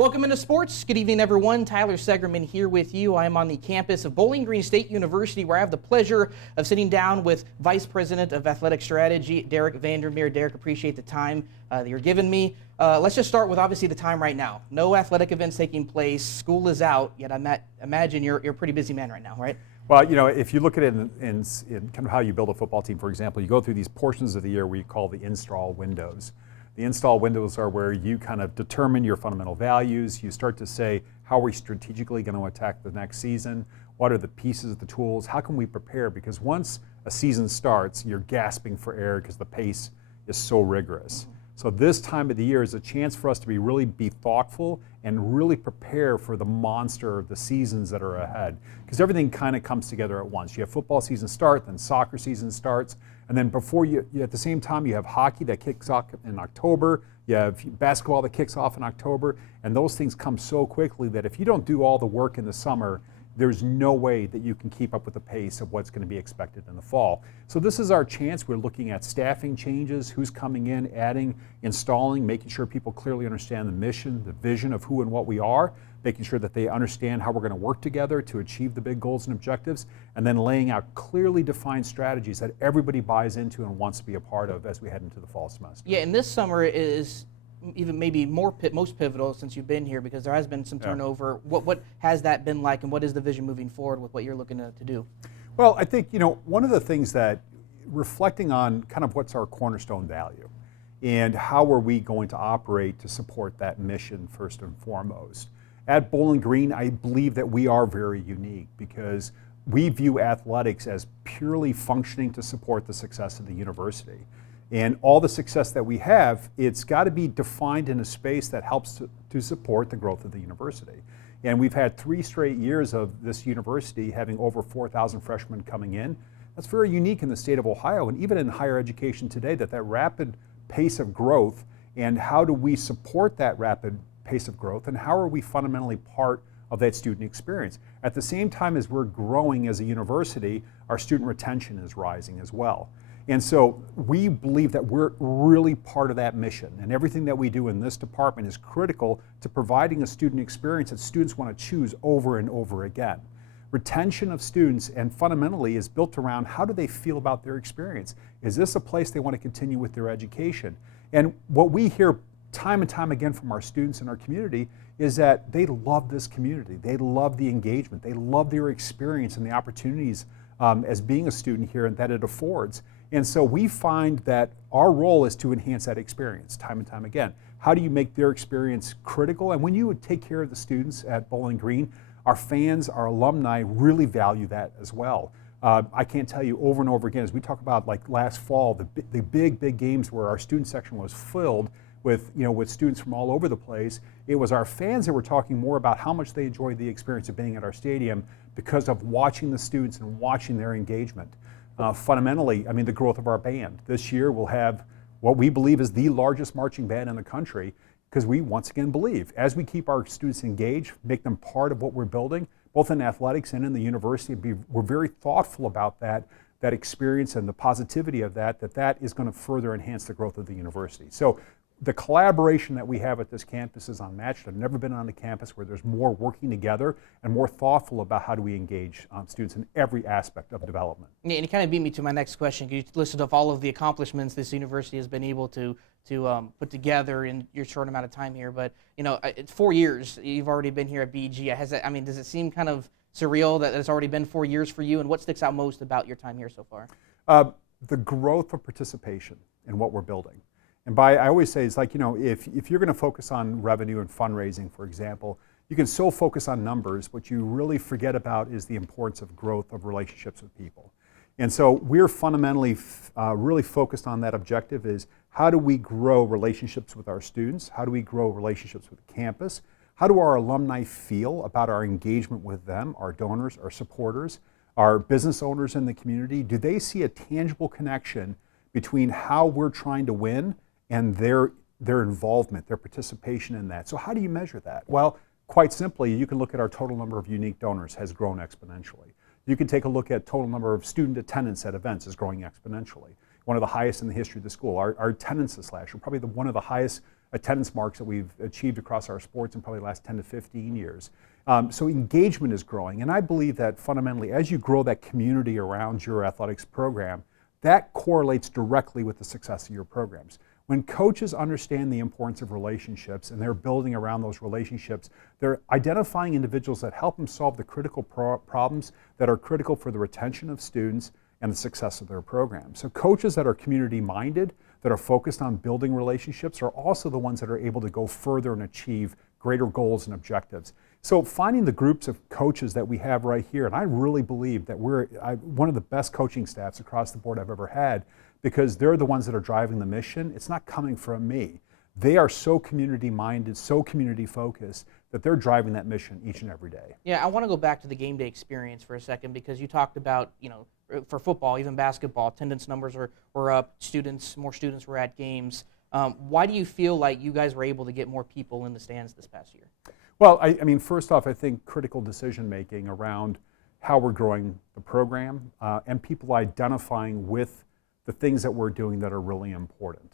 Welcome into sports. Good evening, everyone. Tyler Segerman here with you. I am on the campus of Bowling Green State University, where I have the pleasure of sitting down with Vice President of Athletic Strategy, Derek Vandermeer. Derek, appreciate the time that you're giving me. Let's just start with obviously the time right now. No athletic events taking place. School is out. Yet I imagine you're a pretty busy man right now, right? Well, you know, if you look at it in kind of how you build a football team, for example, you go through these portions of the year we call the install windows. The install windows are where you kind of determine your fundamental values. You start to say, how are we strategically going to attack the next season? What are the pieces, the tools? How can we prepare? Because once a season starts, you're gasping for air because the pace is so rigorous. So this time of the year is a chance for us to really be thoughtful and really prepare for the monster of the seasons that are ahead. Because everything kind of comes together at once. You have football season start, then soccer season starts, and then before you at the same time, you have hockey that kicks off in October, you have basketball that kicks off in October, and those things come so quickly that if you don't do all the work in the summer, there's no way that you can keep up with the pace of what's going to be expected in the fall. So this is our chance. We're looking at staffing changes, who's coming in, adding, installing, making sure people clearly understand the mission, the vision of who and what we are, making sure that they understand how we're going to work together to achieve the big goals and objectives, and then laying out clearly defined strategies that everybody buys into and wants to be a part of as we head into the fall semester. Yeah, and this summer is even maybe most pivotal since you've been here, because there has been some turnover. What has that been like, and what is the vision moving forward with what you're looking to do? Well, I think, you know, one of the things that, reflecting on kind of what's our cornerstone value and how are we going to operate to support that mission first and foremost. At Bowling Green, I believe that we are very unique because we view athletics as purely functioning to support the success of the university. And all the success that we have, it's got to be defined in a space that helps to support the growth of the university. And we've had 3 straight years of this university having over 4,000 freshmen coming in. That's very unique in the state of Ohio, and even in higher education today, that rapid pace of growth, and how do we support that rapid pace of growth, and how are we fundamentally part of that student experience? At the same time as we're growing as a university, our student retention is rising as well. And so we believe that we're really part of that mission, and everything that we do in this department is critical to providing a student experience that students want to choose over and over again. Retention of students, and fundamentally, is built around how do they feel about their experience? Is this a place they want to continue with their education? And what we hear time and time again from our students in our community is that they love this community. They love the engagement. They love their experience and the opportunities as being a student here and that it affords. And so we find that our role is to enhance that experience time and time again. How do you make their experience critical? And when you would take care of the students at Bowling Green, our fans, our alumni really value that as well. I can't tell you over and over again, as we talk about like last fall, the big games where our student section was filled with students from all over the place. It was our fans that were talking more about how much they enjoyed the experience of being at our stadium because of watching the students and watching their engagement. Fundamentally, I mean, the growth of our band. This year we'll have what we believe is the largest marching band in the country, because we once again believe as we keep our students engaged, make them part of what we're building, both in athletics and in the university, we're very thoughtful about that experience and the positivity of that is going to further enhance the growth of the university. So the collaboration that we have at this campus is unmatched. I've never been on a campus where there's more working together and more thoughtful about how do we engage students in every aspect of development. Yeah, and you kind of beat me to my next question. You listed off all of the accomplishments this university has been able to put together in your short amount of time here. But you know, it's 4 years you've already been here at BG. Does it seem kind of surreal that it's already been 4 years for you? And what sticks out most about your time here so far? The growth of participation in what we're building. And I always say, it's like, you know, if you're going to focus on revenue and fundraising, for example, you can so focus on numbers. What you really forget about is the importance of growth of relationships with people. And so we're fundamentally really focused on that objective, is how do we grow relationships with our students? How do we grow relationships with the campus? How do our alumni feel about our engagement with them, our donors, our supporters, our business owners in the community? Do they see a tangible connection between how we're trying to win and their involvement, their participation in that? So how do you measure that? Well, quite simply, you can look at our total number of unique donors has grown exponentially. You can take a look at total number of student attendance at events is growing exponentially. One of the highest in the history of the school. Our attendance this last year, probably one of the highest attendance marks that we've achieved across our sports in probably the last 10 to 15 years. So engagement is growing, and I believe that fundamentally as you grow that community around your athletics program, that correlates directly with the success of your programs. When coaches understand the importance of relationships and they're building around those relationships, they're identifying individuals that help them solve the critical problems that are critical for the retention of students and the success of their program. So coaches that are community minded, that are focused on building relationships, are also the ones that are able to go further and achieve greater goals and objectives. So finding the groups of coaches that we have right here, and I really believe that we're one of the best coaching staffs across the board I've ever had, because they're the ones that are driving the mission. It's not coming from me. They are so community minded, so community focused, that they're driving that mission each and every day. Yeah, I want to go back to the game day experience for a second, because you talked about, for football, even basketball, attendance numbers were up, more students were at games. Why do you feel like you guys were able to get more people in the stands this past year? Well, I mean, first off, I think critical decision making around how we're growing the program and people identifying with the things that we're doing that are really important.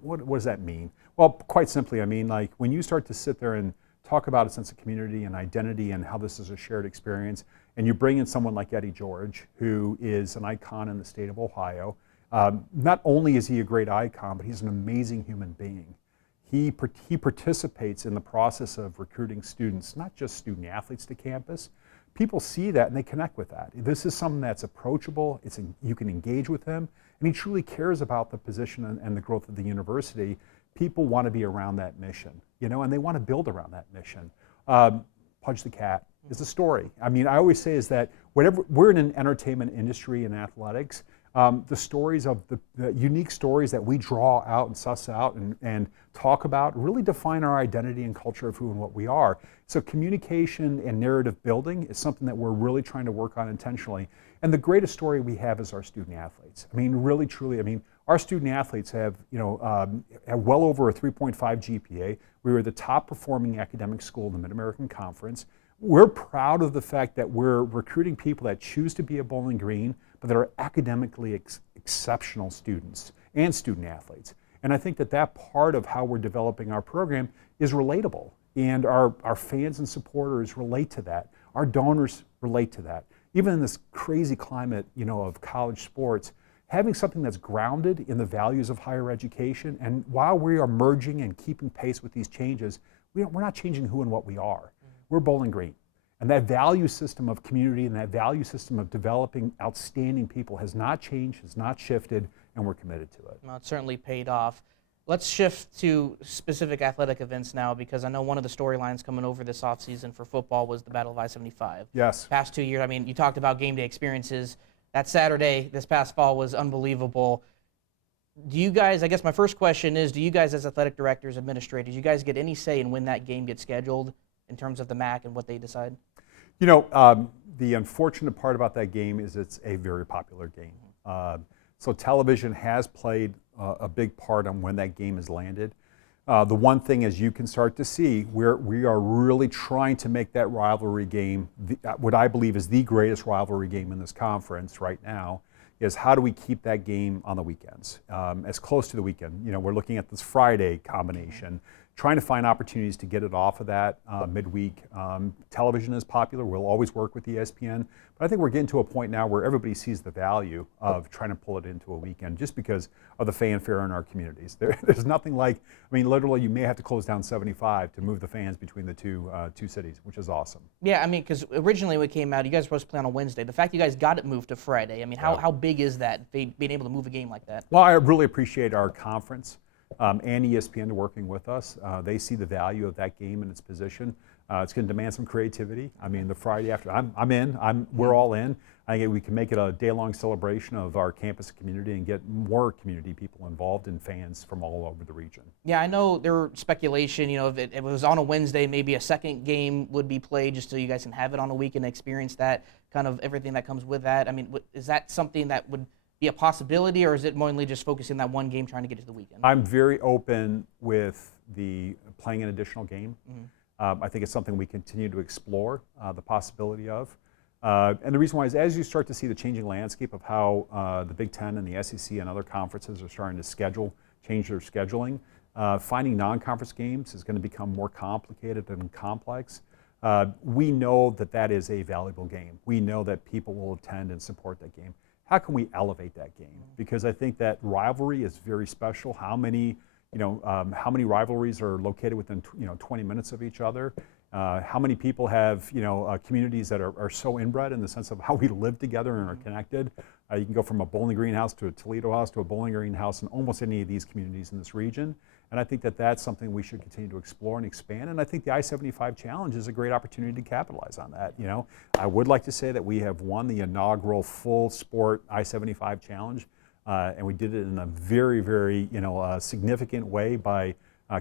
What does that mean? Well, quite simply, I mean, like when you start to sit there and talk about a sense of community and identity and how this is a shared experience, and you bring in someone like Eddie George, who is an icon in the state of Ohio. Not only is he a great icon, but he's an amazing human being. He participates in the process of recruiting students, not just student athletes to campus. People see that and they connect with that. This is something that's approachable, you can engage with him, and he truly cares about the position and the growth of the university. People want to be around that mission, and they want to build around that mission. Punch the Cat is a story. I mean, I always say is that whatever, we're in an entertainment industry in athletics. The stories of the unique stories that we draw out and suss out and talk about really define our identity and culture of who and what we are. So communication and narrative building is something that we're really trying to work on intentionally. And the greatest story we have is our student athletes. I mean, really, truly, I mean, our student athletes have, have well over a 3.5 GPA. We were the top performing academic school in the Mid-American Conference. We're proud of the fact that we're recruiting people that choose to be at Bowling Green, but that are academically exceptional students and student athletes. And I think that part of how we're developing our program is relatable. And our fans and supporters relate to that. Our donors relate to that. Even in this crazy climate, of college sports, having something that's grounded in the values of higher education, and while we are merging and keeping pace with these changes, we're not changing who and what we are. We're Bowling Green. And that value system of community and that value system of developing outstanding people has not changed, has not shifted, and we're committed to it. Well, it certainly paid off. Let's shift to specific athletic events now, because I know one of the storylines coming over this offseason for football was the Battle of I-75. Yes. Past 2 years, I mean, you talked about game day experiences. That Saturday this past fall was unbelievable. Do you guys, I guess my first question is, do you guys as athletic directors, administrators, you guys get any say in when that game gets scheduled in terms of the MAC and what they decide? The unfortunate part about that game is it's a very popular game. So television has played a big part on when that game is landed. The one thing, as you can start to see, we are really trying to make that rivalry game, what I believe is the greatest rivalry game in this conference right now, is how do we keep that game on the weekends, as close to the weekend. We're looking at this Friday combination, trying to find opportunities to get it off of that midweek. Television is popular. We'll always work with ESPN. But I think we're getting to a point now where everybody sees the value of trying to pull it into a weekend just because of the fanfare in our communities. There's nothing like, I mean, literally you may have to close down 75 to move the fans between the two cities, which is awesome. Yeah, I mean, because originally when it came out, you guys were supposed to play on a Wednesday. The fact you guys got it moved to Friday, I mean, how big is that, being able to move a game like that? Well, I really appreciate our conference and ESPN working with us. They see the value of that game and its position. It's going to demand some creativity. I mean, the Friday after, I'm in. We're all in. I think we can make it a day-long celebration of our campus community and get more community people involved and fans from all over the region. Yeah, I know there were speculation, if it was on a Wednesday, maybe a second game would be played just so you guys can have it on a weekend and experience that, kind of everything that comes with that. I mean, is that something that would be a possibility, or is it mainly just focusing on that one game trying to get to the weekend? I'm very open with the playing an additional game. Mm-hmm. I think it's something we continue to explore the possibility of. And the reason why is as you start to see the changing landscape of how the Big Ten and the SEC and other conferences are starting to change their scheduling, Finding non-conference games is going to become more complicated and complex. We know that that is a valuable game. We know that people will attend and support that game. How can we elevate that game? Because I think that rivalry is very special. How many rivalries are located within 20 minutes of each other? How many people have communities that are so inbred in the sense of how we live together and are connected? You can go from a Bowling Green house to a Toledo house to a Bowling Green house in almost any of these communities in this region. And I think that that's something we should continue to explore and expand. And I think the I-75 Challenge is a great opportunity to capitalize on that. I would like to say that we have won the inaugural full sport I-75 Challenge, and we did it in a very, very significant way by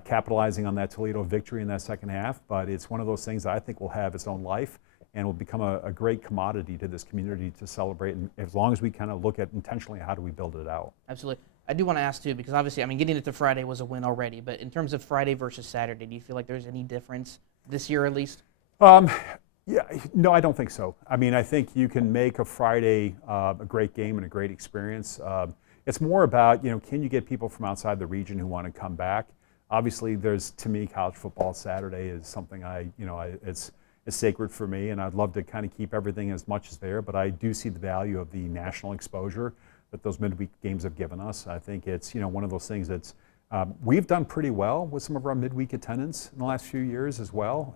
capitalizing on that Toledo victory in that second half. But it's one of those things that I think will have its own life and will become a great commodity to this community to celebrate. And as long as we kind of look at intentionally how do we build it out. Absolutely. I do want to ask too, because obviously, getting it to Friday was a win already, but in terms of Friday versus Saturday, do you feel like there's any difference this year at least? Yeah, no, I don't think so. I think you can make a Friday a great game and a great experience. It's more about, can you get people from outside the region who want to come back? Obviously, to me, college football Saturday is something it's sacred for me, and I'd love to kind of keep everything as much as there, but I do see the value of the national exposure that those midweek games have given us. I think it's one of those things that's we've done pretty well with some of our midweek attendance in the last few years as well.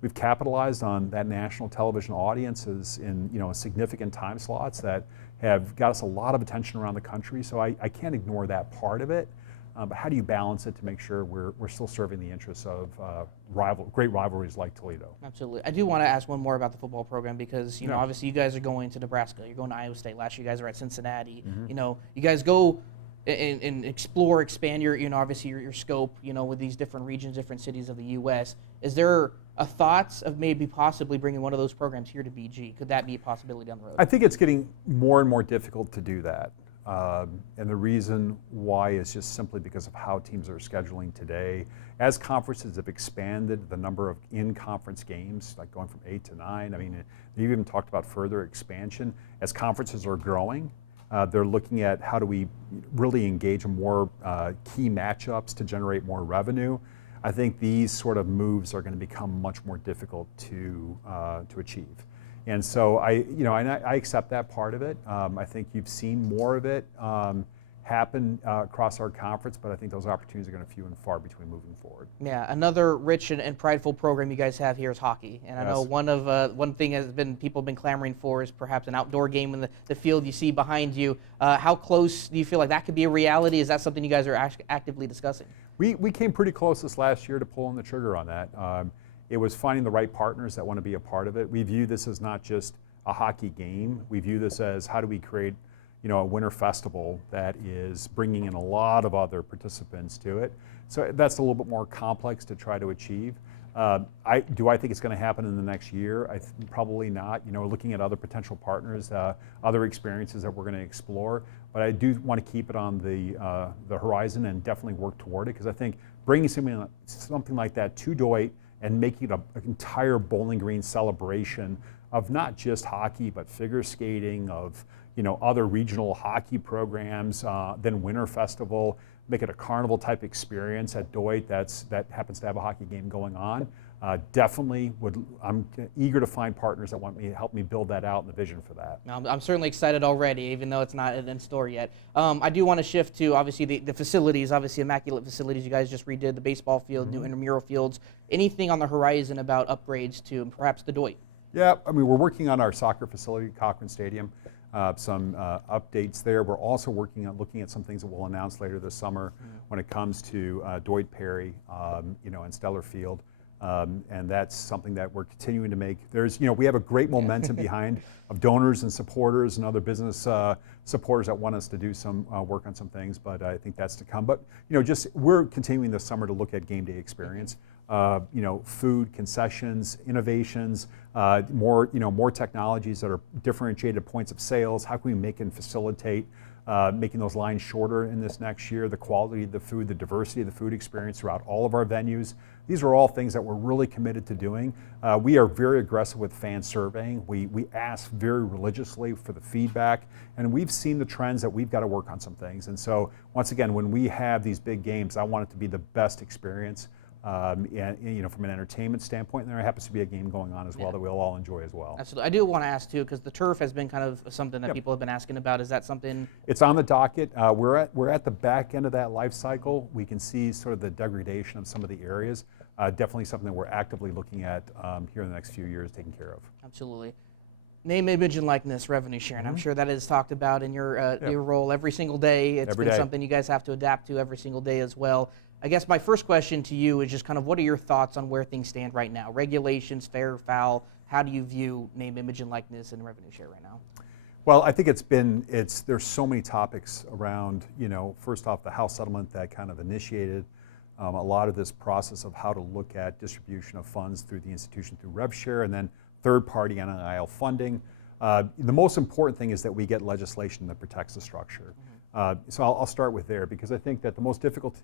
We've capitalized on that national television audiences in significant time slots that have got us a lot of attention around the country. So I can't ignore that part of it. But how do you balance it to make sure we're still serving the interests of great rivalries like Toledo? Absolutely. I do want to ask one more about the football program because obviously you guys are going to Nebraska, you're going to Iowa State. Last year you guys were at Cincinnati. Mm-hmm. You guys go and explore, expand your obviously your scope with these different regions, different cities of the U.S. Is there a thoughts of maybe possibly bringing one of those programs here to BG? Could that be a possibility down the road? I think it's getting more and more difficult to do that. And the reason why is just simply because of how teams are scheduling today. As conferences have expanded the number of in-conference games, like going from 8 to 9, they've even talked about further expansion. As conferences are growing, they're looking at how do we really engage in more key matchups to generate more revenue. I think these sort of moves are going to become much more difficult to achieve. And so I accept that part of it. I think you've seen more of it happen across our conference, but I think those opportunities are going to be few and far between moving forward. Yeah, another rich and prideful program you guys have here is hockey, and I know one thing people have been clamoring for is perhaps an outdoor game in the field you see behind you. How close do you feel like that could be a reality? Is that something you guys are actively discussing? We came pretty close this last year to pulling the trigger on that. It was finding the right partners that want to be a part of it. We view this as not just a hockey game. We view this as how do we create, a winter festival that is bringing in a lot of other participants to it. So that's a little bit more complex to try to achieve. Do I think it's going to happen in the next year? Probably not. Looking at other potential partners, other experiences that we're going to explore. But I do want to keep it on the horizon and definitely work toward it because I think bringing something like that to Detroit and making it an entire Bowling Green celebration of not just hockey, but figure skating, of other regional hockey programs, then Winter Festival, make it a carnival type experience at Detroit that happens to have a hockey game going on. I'm eager to find partners that want me to help me build that out and the vision for that. I'm certainly excited already, even though it's not in store yet. I do want to shift to obviously the facilities, obviously immaculate facilities. You guys just redid the baseball field, new intramural fields. Anything on the horizon about upgrades to perhaps the Detroit? Yeah, we're working on our soccer facility, Cochran Stadium. Some updates there. We're also looking at some things that we'll announce later this summer when it comes to Dwight Perry, and Stellar Field. And that's something that we're continuing to make. We have a great momentum behind of donors and supporters and other business supporters that want us to do some work on some things, but I think that's to come. But, we're continuing this summer to look at game day experience. Food, concessions, innovations, more technologies that are differentiated points of sales. How can we make and facilitate making those lines shorter in this next year? The quality of the food, the diversity of the food experience throughout all of our venues. These are all things that we're really committed to doing. We are very aggressive with fan surveying. We ask very religiously for the feedback, and we've seen the trends that we've got to work on some things. And so once again, when we have these big games, I want it to be the best experience. And, from an entertainment standpoint, and there happens to be a game going on as well that we'll all enjoy as well. Absolutely. I do want to ask too, because the turf has been kind of something that people have been asking about. Is that something? It's on the docket. We're at the back end of that life cycle. We can see sort of the degradation of some of the areas. Definitely something that we're actively looking at here in the next few years, taking care of. Absolutely. Name, image, and likeness, revenue sharing. I'm sure that is talked about in your role every single day. It's been something you guys have to adapt to every single day as well. I guess my first question to you is just kind of what are your thoughts on where things stand right now? Regulations, fair, foul, how do you view name, image, and likeness and revenue share right now? Well, I think there's so many topics around, first off, the House settlement that kind of initiated a lot of this process of how to look at distribution of funds through the institution through rev share, and then third-party NIL funding. The most important thing is that we get legislation that protects the structure. So I'll start with there, because I think that the most difficult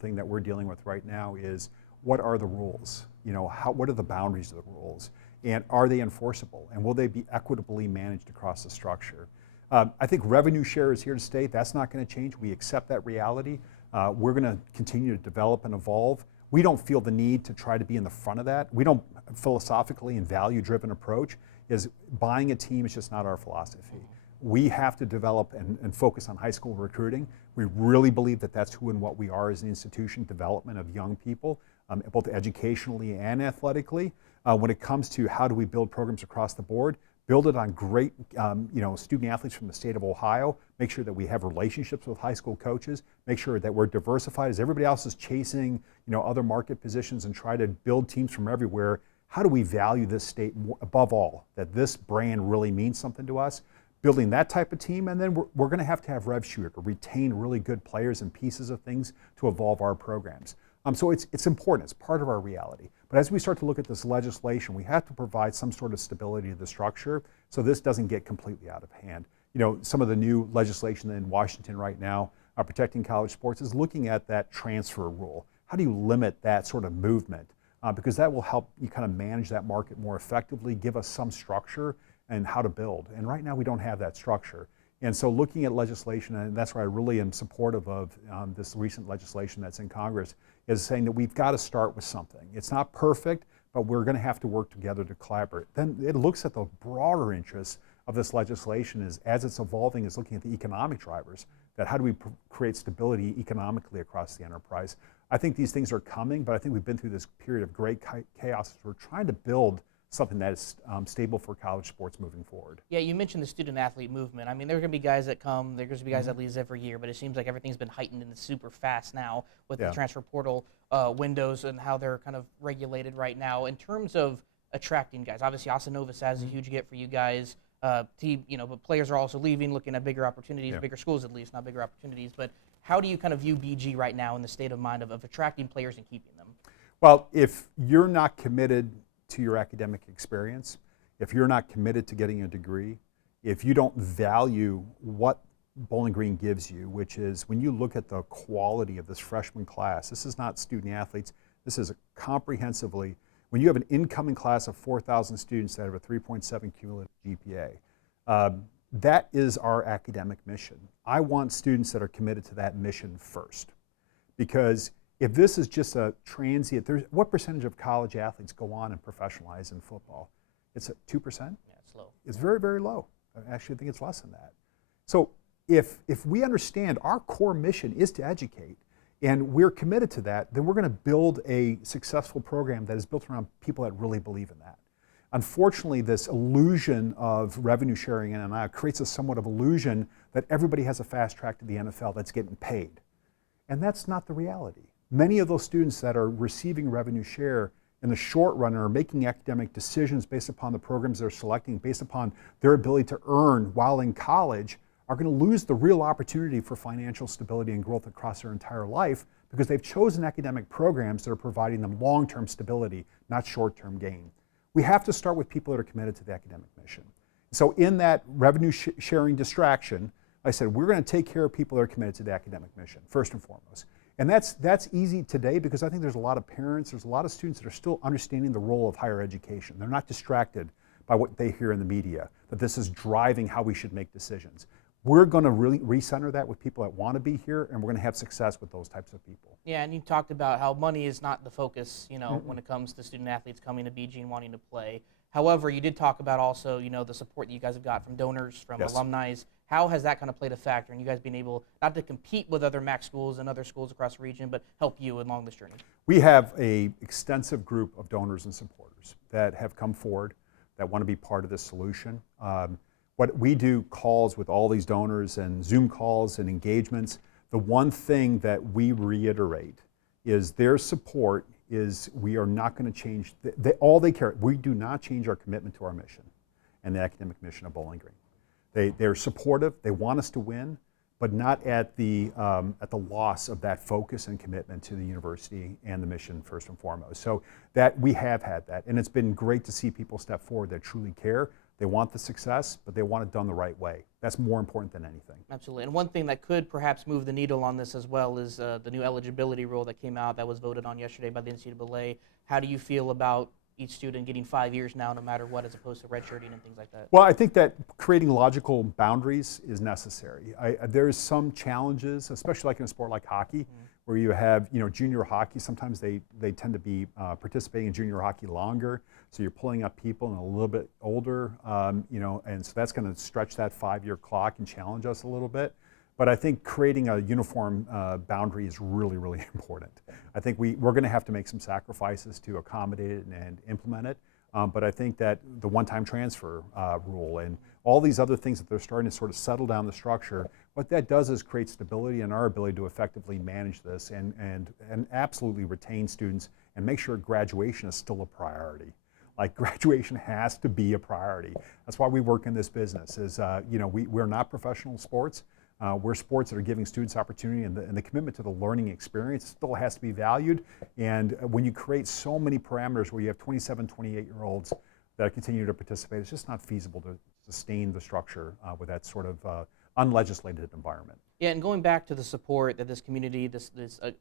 thing that we're dealing with right now is what are the rules? What are the boundaries of the rules? And are they enforceable? And will they be equitably managed across the structure? I think revenue share is here to stay. That's not going to change. We accept that reality. We're going to continue to develop and evolve. We don't feel the need to try to be in the front of that. We don't philosophically and value-driven approach is buying a team is just not our philosophy. We have to develop and focus on high school recruiting. We really believe that that's who and what we are as an institution, development of young people, both educationally and athletically. When it comes to how do we build programs across the board, build it on great student athletes from the state of Ohio, make sure that we have relationships with high school coaches, make sure that we're diversified as everybody else is chasing other market positions and try to build teams from everywhere. How do we value this state above all, that this brand really means something to us? Building that type of team, and then we're going to have rev share to retain really good players and pieces of things to evolve our programs. So it's important, it's part of our reality. But as we start to look at this legislation, we have to provide some sort of stability to the structure so this doesn't get completely out of hand. Some of the new legislation in Washington right now, protecting college sports, is looking at that transfer rule. How do you limit that sort of movement? Because that will help you kind of manage that market more effectively, give us some structure and how to build. And right now we don't have that structure. And so looking at legislation, and that's why I really am supportive of this recent legislation that's in Congress, is saying that we've got to start with something. It's not perfect, but we're going to have to work together to collaborate. Then it looks at the broader interests of this legislation as it's evolving, is looking at the economic drivers, that how do we create stability economically across the enterprise. I think these things are coming, but I think we've been through this period of great chaos. We're trying to build something that is stable for college sports moving forward. Yeah, you mentioned the student-athlete movement. I mean, there are going to be guys that come, there's going to be guys that leave every year, but it seems like everything's been heightened and it's super fast now with the transfer portal windows and how they're kind of regulated right now. In terms of attracting guys, obviously Asa Novus has a huge get for you guys. But players are also leaving, looking at bigger opportunities, bigger schools at least, not bigger opportunities. But how do you kind of view BG right now in the state of mind of attracting players and keeping them? Well, if you're not committed to your academic experience, if you're not committed to getting a degree, if you don't value what Bowling Green gives you, which is when you look at the quality of this freshman class, this is not student athletes, this is comprehensively, when you have an incoming class of 4,000 students that have a 3.7 cumulative GPA, that is our academic mission. I want students that are committed to that mission first, because if this is just a transient, what percentage of college athletes go on and professionalize in football? It's at 2%? Yeah, it's low. It's very, very low. I actually think it's less than that. So if we understand our core mission is to educate, and we're committed to that, then we're going to build a successful program that is built around people that really believe in that. Unfortunately, this illusion of revenue sharing and NIL creates a somewhat of illusion that everybody has a fast track to the NFL that's getting paid. And that's not the reality. Many of those students that are receiving revenue share in the short run are making academic decisions based upon the programs they're selecting, based upon their ability to earn while in college, are going to lose the real opportunity for financial stability and growth across their entire life because they've chosen academic programs that are providing them long-term stability, not short-term gain. We have to start with people that are committed to the academic mission. So in that revenue sharing distraction, I said, we're going to take care of people that are committed to the academic mission, first and foremost. And that's easy today because I think there's a lot of parents, there's a lot of students that are still understanding the role of higher education. They're not distracted by what they hear in the media, that this is driving how we should make decisions. We're going to really recenter that with people that want to be here, and we're going to have success with those types of people. Yeah, and you talked about how money is not the focus, when it comes to student athletes coming to BG and wanting to play. However, you did talk about also, the support that you guys have got from donors, from alumni. How has that kind of played a factor in you guys being able not to compete with other MAC schools and other schools across the region, but help you along this journey? We have an extensive group of donors and supporters that have come forward that want to be part of this solution. What we do calls with all these donors and Zoom calls and engagements. The one thing that we reiterate is their support is we are not going to change, all they care, we do not change our commitment to our mission and the academic mission of Bowling Green. They're supportive, they want us to win, but not at the loss of that focus and commitment to the university and the mission first and foremost. So that we have had that, and it's been great to see people step forward that truly care. They want the success, but they want it done the right way. That's more important than anything. Absolutely. And one thing that could perhaps move the needle on this as well is the new eligibility rule that came out that was voted on yesterday by the NCAA. How do you feel about each student getting 5 years now, no matter what, as opposed to redshirting and things like that? Well, I think that creating logical boundaries is necessary. There's some challenges, especially like in a sport like hockey, where you have, junior hockey. Sometimes they tend to be participating in junior hockey longer, so you're pulling up people and a little bit older, and so that's going to stretch that 5-year clock and challenge us a little bit. But I think creating a uniform boundary is really, really important. I think we're going to have to make some sacrifices to accommodate it and implement it. But I think that the one-time transfer rule and all these other things that they're starting to sort of settle down the structure, what that does is create stability in our ability to effectively manage this and absolutely retain students and make sure graduation is still a priority. Like, graduation has to be a priority. That's why we work in this business. We're not professional sports. We're sports that are giving students opportunity, and the commitment to the learning experience still has to be valued. And when you create so many parameters where you have 27, 28-year-olds that continue to participate, it's just not feasible to sustain the structure with that sort of unlegislated environment. Yeah, and going back to the support that this community, this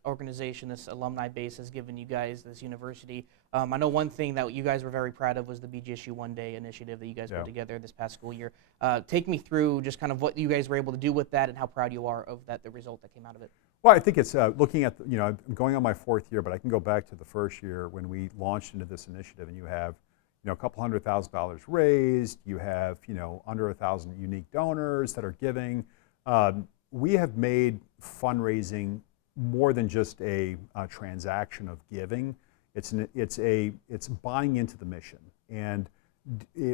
organization, this alumni base has given you guys, this university, I know one thing that you guys were very proud of was the BGSU One Day initiative that you guys put together this past school year. Take me through just kind of what you guys were able to do with that and how proud you are of the result that came out of it. Well, I think it's looking at, I'm going on my 4th year, but I can go back to the first year when we launched into this initiative, and you have a couple $100,000 raised, you have under 1,000 unique donors that are giving. We have made fundraising more than just a transaction of giving. It's buying into the mission and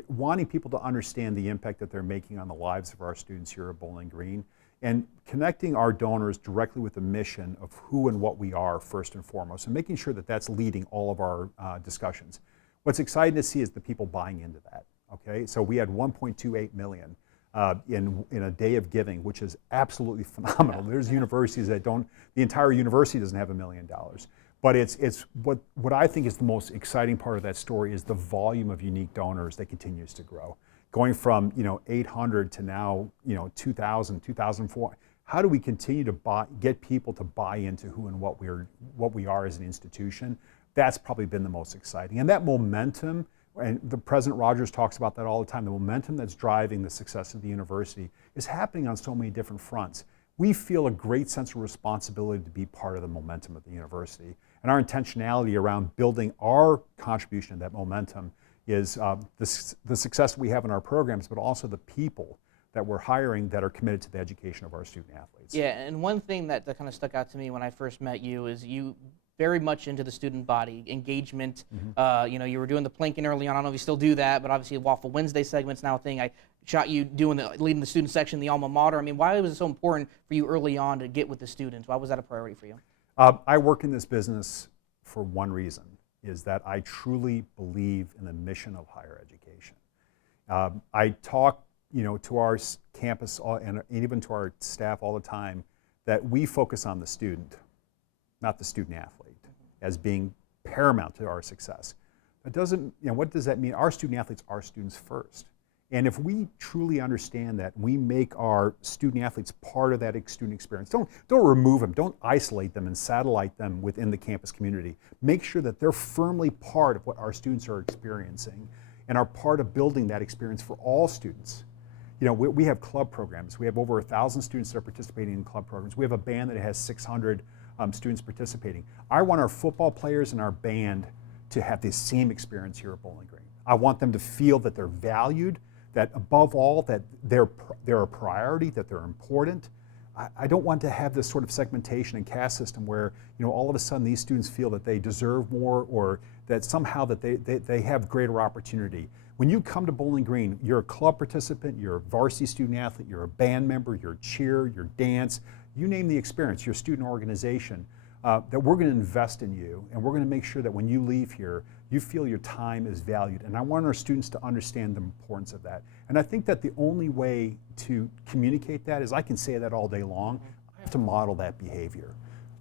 wanting people to understand the impact that they're making on the lives of our students here at Bowling Green, and connecting our donors directly with the mission of who and what we are first and foremost, and making sure that that's leading all of our discussions. What's exciting to see is the people buying into that. Okay, so we had 1.28 million in a day of giving, which is absolutely phenomenal. There's universities that don't, the entire university doesn't have $1 million. But it's what I think is the most exciting part of that story is the volume of unique donors that continues to grow. Going from 800 to now 2,000, 2,004. How do we continue to get people to buy into who and what we are as an institution? That's probably been the most exciting. And that momentum, and the President Rogers talks about that all the time, the momentum that's driving the success of the university is happening on so many different fronts. We feel a great sense of responsibility to be part of the momentum of the university. And our intentionality around building our contribution to that momentum is the success that we have in our programs, but also the people that we're hiring that are committed to the education of our student athletes. Yeah, and one thing that kind of stuck out to me when I first met you is you very much into the student body, engagement. You were doing the planking early on. I don't know if you still do that, but obviously Waffle Wednesday segment's now a thing. I shot you leading the student section, the alma mater. I mean, why was it so important for you early on to get with the students? Why was that a priority for you? I work in this business for one reason, is that I truly believe in the mission of higher education. I talk to our campus and even to our staff all the time that we focus on the student, not the student athlete, as being paramount to our success. That doesn't, what does that mean? Our student athletes are students first. And if we truly understand that, we make our student athletes part of that student experience. Don't remove them, don't isolate them and satellite them within the campus community. Make sure that they're firmly part of what our students are experiencing and are part of building that experience for all students. You know, we have club programs. We have over 1,000 students that are participating in club programs. We have a band that has 600 students participating. I want our football players and our band to have the same experience here at Bowling Green. I want them to feel that they're valued, that above all, that they're a priority, that they're important. I don't want to have this sort of segmentation and caste system where, you know, all of a sudden these students feel that they deserve more or that somehow that they have greater opportunity. When you come to Bowling Green, you're a club participant, you're a varsity student athlete, you're a band member, you're cheer, you're dance, you name the experience, your student organization, that we're going to invest in you, and we're going to make sure that when you leave here, you feel your time is valued. And I want our students to understand the importance of that. And I think that the only way to communicate that is, I can say that all day long, I have to model that behavior.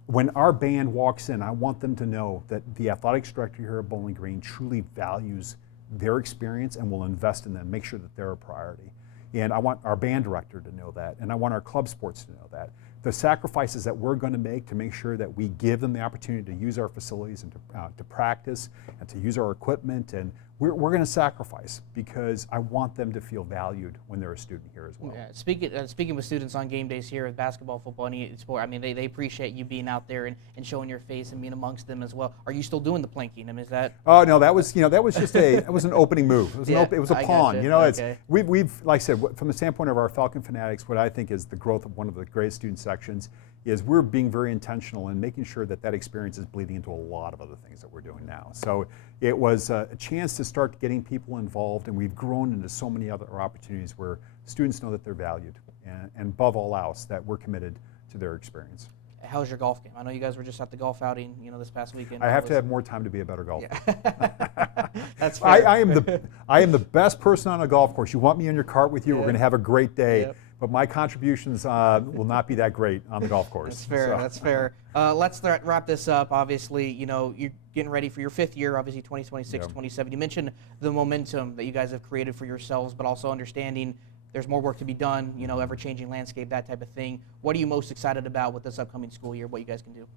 When our band walks in, I want them to know that the athletics director here at Bowling Green truly values their experience and will invest in them, make sure that they're a priority. And I want our band director to know that, and I want our club sports to know that. The sacrifices that we're going to make sure that we give them the opportunity to use our facilities and to practice and to use our equipment, and we're going to sacrifice because I want them to feel valued when they're a student here as well. Yeah, speaking with students on game days here with basketball, football, any sport, I mean, they appreciate you being out there and showing your face and being amongst them as well. Are you still doing the planking? I mean, is that? Oh no, that was just that was an opening move. It was, it was a pawn. You know, okay. we've like I said, from the standpoint of our Falcon fanatics, what I think is the growth of one of the greatest student sections is we're being very intentional in making sure that that experience is bleeding into a lot of other things that we're doing now. So it was a chance to start getting people involved, and we've grown into so many other opportunities where students know that they're valued, and above all else, that we're committed to their experience. How's your golf game? I know you guys were just at the golf outing, you know, this past weekend. I have to have more time to be a better golfer. Yeah. That's fair. I am the best person on a golf course. You want me in your cart with you, we're going to have a great day. Yep. But my contributions will not be that great on the golf course. That's fair. So. That's fair. Let's wrap this up. Obviously, you know, you're getting ready for your 5th year, obviously 2026, 2027. You mentioned the momentum that you guys have created for yourselves, but also understanding there's more work to be done, you know, ever-changing landscape, that type of thing. What are you most excited about with this upcoming school year, what you guys can do?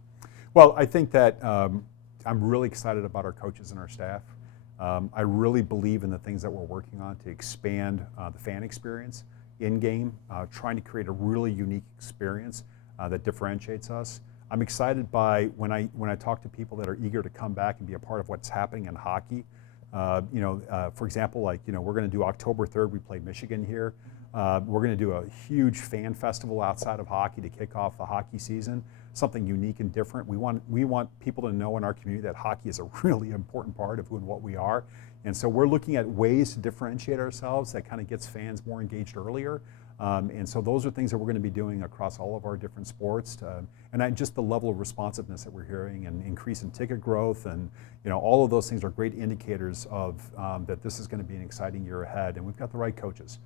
Well, I think that I'm really excited about our coaches and our staff. I really believe in the things that we're working on to expand the fan experience in-game, trying to create a really unique experience that differentiates us. I'm excited by when I talk to people that are eager to come back and be a part of what's happening in hockey. You know, for example, like, you know, we're going to do October 3rd, we play Michigan here. We're going to do a huge fan festival outside of hockey to kick off the hockey season, something unique and different. We want people to know in our community that hockey is a really important part of who and what we are. And so we're looking at ways to differentiate ourselves that kind of gets fans more engaged earlier. And so those are things that we're going to be doing across all of our different sports. And just the level of responsiveness that we're hearing and increase in ticket growth, and, you know, all of those things are great indicators of that this is going to be an exciting year ahead, and we've got the right coaches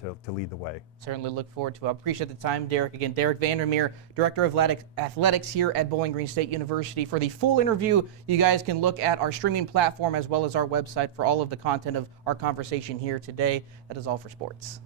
to lead the way. Certainly look forward to it. I appreciate the time, Derek. Again, Derek Vandermeer, Director of Athletics here at Bowling Green State University. For the full interview, you guys can look at our streaming platform as well as our website for all of the content of our conversation here today. That is all for sports.